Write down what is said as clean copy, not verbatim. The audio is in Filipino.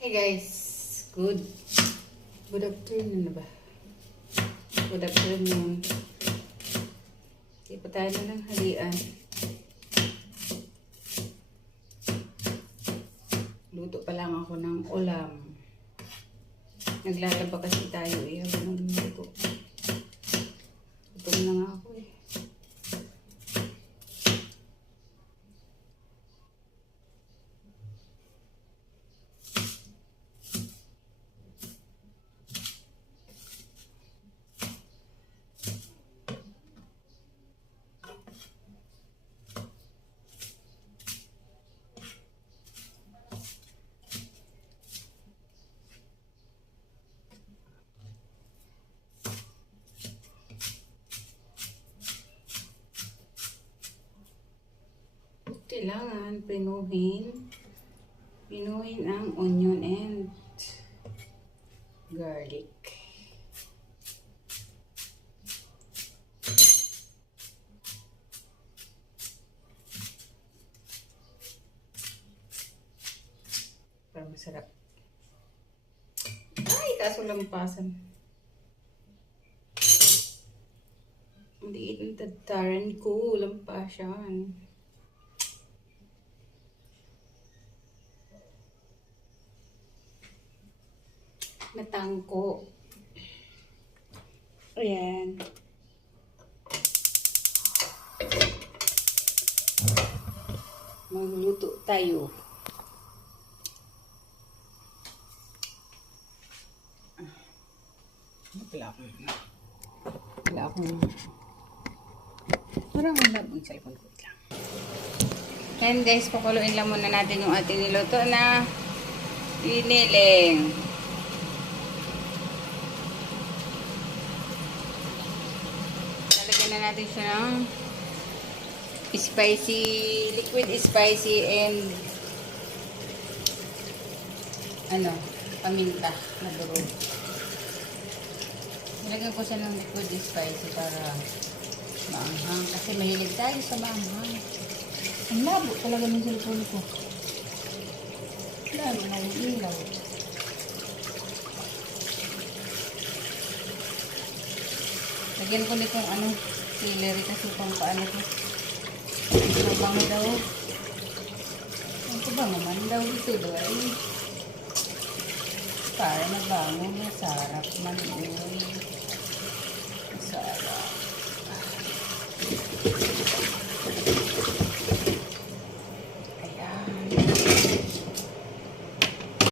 Hey guys, good afternoon na ba? Good afternoon. Hindi pa tayo na ng halian. Luto pa lang ako ng ulam. Naglalaba kasi tayo eh. Habang nagluto. Gutom na nga ako eh. Kailangan pinuhin ang onion and garlic. Para masarap. Ay, kaso lampasan. Ang liit ng tadtaran ko, lampasan. Natangko. Ayan. Magluto tayo. Wala akong parang wala ang cellphone ko lang. Ayan guys, pakuluin lang muna natin yung ating niluto na iniling. Lalagyan na natin siya ng spicy, liquid spicy and paminta na durog. Nilagyan ko siya ng liquid spicy para maanghang. Kasi mahilig tayo sa maanghang. Ang labo talaga ng cellphone ko. Lalo na yung ilaw. Lagyan ko nitong celery kasi pang paano ko. Ang bango daw. Ang bango man daw ito daw ay para mabango. Masarap man. Masarap.